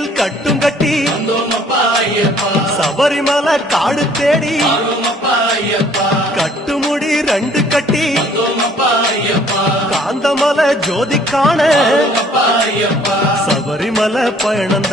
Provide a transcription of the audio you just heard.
கையில் கட்டும் கட்டி சபரிமலை காடு தேடி கட்டுமுடி 2 கட்டி காந்தமலை ஜோதி காண சபரிமலை பயணம்